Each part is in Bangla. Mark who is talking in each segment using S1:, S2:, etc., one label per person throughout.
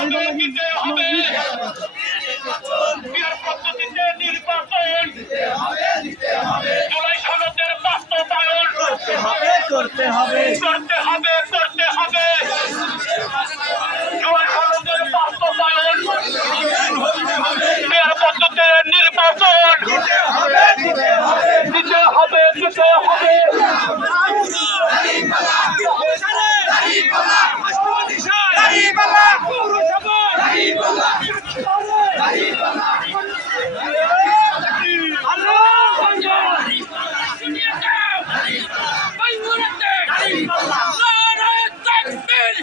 S1: হবে দিতে হবে। বিয়ার পদ্ধতিতে নির্বাচন জুলাই সনদের বাস্তবায়ন
S2: করতে করতে হবে
S1: করতে হবে। করতে হবে জুলাই সনদের বাস্তবায়ন বিয়ার পদ্ধতিতে নির্বাচন দিতে হবে দিতে হবে
S3: করতে হবে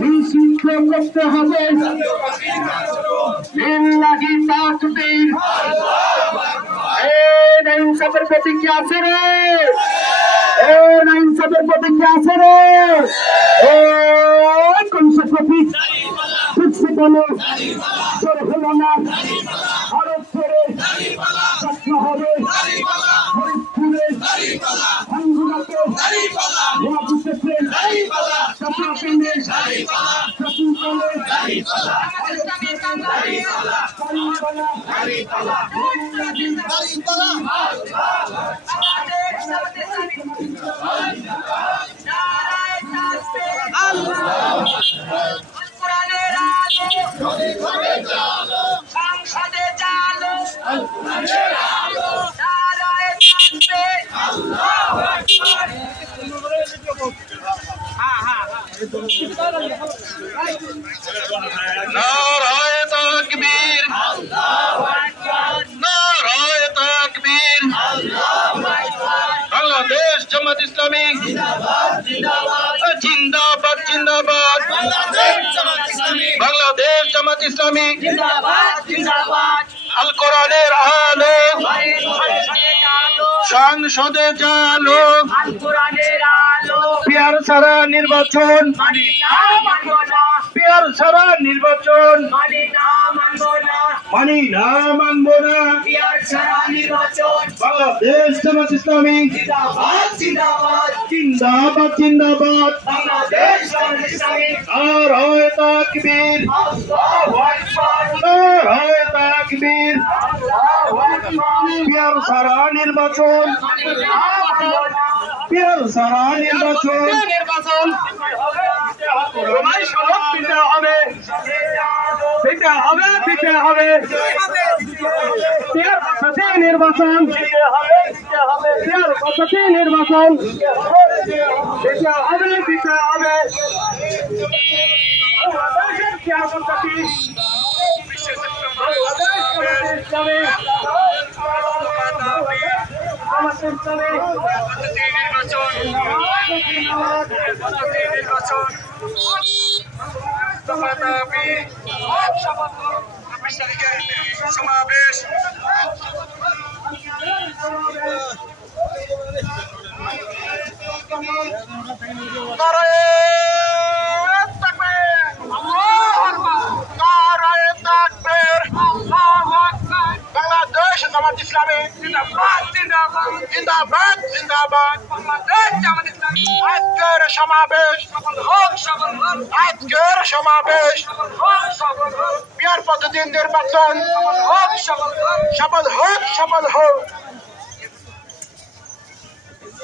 S3: নিষিদ্ধ করতে হবে লিল্লাহি প্রতিজ্ঞা আছে রে এই নাইন সাহেবের প্রতিজ্ঞা আছে রে এই কোন সে প্রতীক বলো তোর হলো না ছেড়ে স্বপ্ন হবে ভাঙ্গুরাতে মহাপুত্রে চতুর্কলে
S4: সংসদে নারায় থাকবে
S1: নারায়ে তাকবীর নারায়ে তাকবীর বাংলাদেশ জামাত ইসলামী জিন্দাবাদ। জিন্দাবাদ বাংলাদেশ জামাত ইসলামী। আল কোরআনের আলো।
S4: সংসদে চালো
S1: পিয়ার সারা নির্বাচন। পিয়ার সারা নির্বাচন।
S4: মানি না মানবো না।
S1: বাংলাদেশ জামাত ইসলামী।
S4: জিন্দাবাদ জিন্দাবাদ।
S1: জিন্দাবাদ জিন্দাবাদ। আর হয় তাকবীর। আর হয় তাকবীর। পিয়ার সারা নির্বাচন। পিয়ার সারা নির্বাচন।
S4: নির্বাচন
S1: সড়ক দিতে হবে। দিতে হবে দিতে হবে পিয়ার পদ্ধতি নির্বাচন দিতে হবে দিতে হবে পিয়ার পদ্ধতি নির্বাচন দিতে হবে দিতে হবে বাংলাদেশের পিয়ার পদ্ধতি বাংলাদেশ জামাতে ইসলামী জামাতে ইসলামী সমাবেশ বাংলাদেশ জামাত ইসলামী জিন্দাবাদ জিন্দাবাদ জিন্দাবাদ বাংলাদেশ জামাত ইসলামী আজকের সমাবেশ সফল হোক সফল হোক আজকের সমাবেশ সফল হোক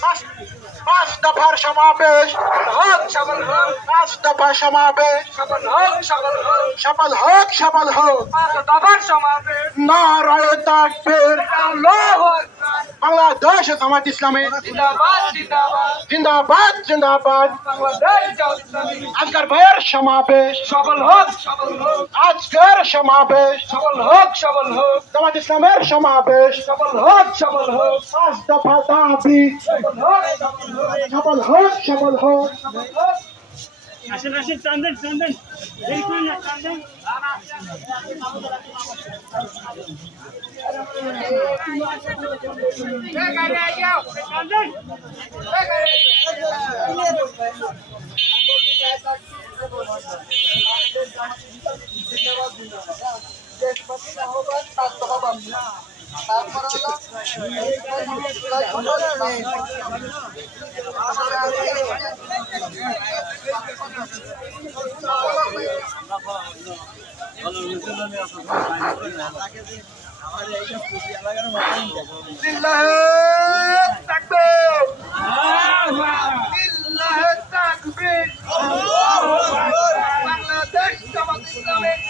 S1: পাঁচ- দফার সমাবেশ। হোক সফল হোক। পাঁচ দফার সমাবেশ। সফল হোক সফল হোক। সফল হোক সফল হোক। পাঁচ দফার সমাবেশ। নারায় তাকবীর। আল্লাহু আকবার। বাংলাদেশ জামাত ইসলামী। জিন্দাবাদ জিন্দাবাদ। আজকের ভাইয়ের সমাবেশ। সফল হোক আজকের সমাবেশ। সফল হোক সফল হোক। জামাত ইসলামের সমাবেশ। সফল হোক সফল হোক। পাঁচ দফা দাবি। সফল হোক সফল হোক। সফল হোক।
S2: আসেন আসেন চান্দেন দেরি করুন না
S1: ইসলামী
S2: জিন্দাবাদ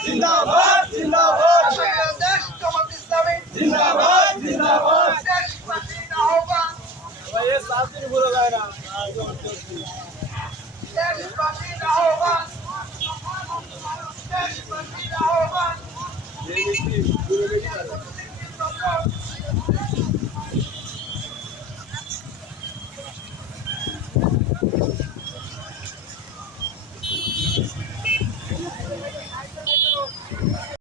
S2: জিন্দাবাদ
S1: বাংলাদেশ জামাত ইসলামী
S2: জিন্দাবাদ জিন্দাবাদ
S1: দেশবাসীর আহ্বান দেশবাসীর আহ্বান